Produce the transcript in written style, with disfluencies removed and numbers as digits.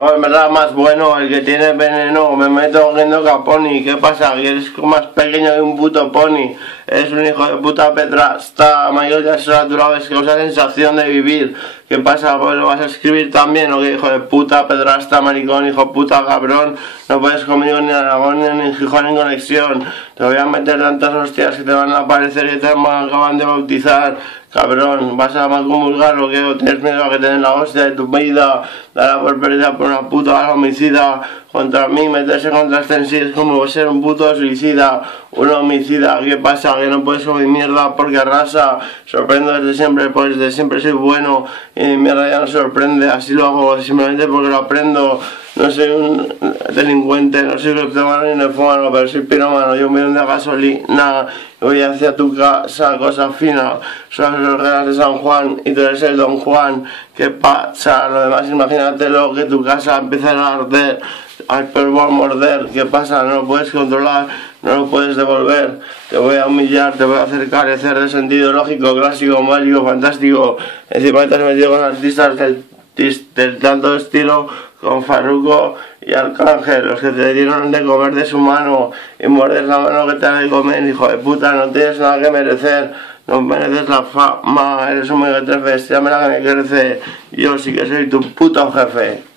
O en verdad más bueno, el que tiene veneno, me meto cogiendo Caponi. ¿Qué pasa? Que eres más pequeño que un puto pony. Eres un hijo de puta pedrasta, mayor de saturado, es que causa sensación de vivir. ¿Qué pasa? Pues lo vas a escribir también, ¿o qué? Hijo de puta pedrasta, maricón, hijo de puta cabrón. No puedes conmigo ni en Aragón, ni en Gijón, ni en conexión. Te voy a meter tantas hostias que te van a aparecer y te acaban de bautizar. Cabrón, ¿vas a comulgar o qué? ¿O tienes miedo a que te den la hostia de tu vida? Dará por perdida por una puta homicida contra mí, meterse contra este en sí es como ser un puto suicida, un homicida. ¿Qué pasa? Que no puedes comer mierda porque arrasa. Sorprendo desde siempre, pues desde siempre soy bueno y mi mierda ya no sorprende. Así lo hago simplemente porque lo aprendo. No soy un delincuente, no soy cleptómano ni nefómano, pero soy pirómano. Yo un millón de gasolina, voy hacia tu casa, cosa fina. Son los ganas de San Juan y tú eres el Don Juan. ¿Qué pasa? Lo demás, imagínatelo, que tu casa empieza a arder, al polvo a morder. ¿Qué pasa? No lo puedes controlar, no lo puedes devolver. Te voy a humillar, te voy a hacer carecer de sentido lógico, clásico, mágico, fantástico. Encima te has metido con artistas del tanto estilo, con Farruko y Arcángel, los que te dieron de comer de su mano y muerdes la mano que te da de comer. Hijo de puta, no tienes nada que merecer, no mereces la fama, eres un mequetrefe, ya me la que me crece, yo sí que soy tu puto jefe.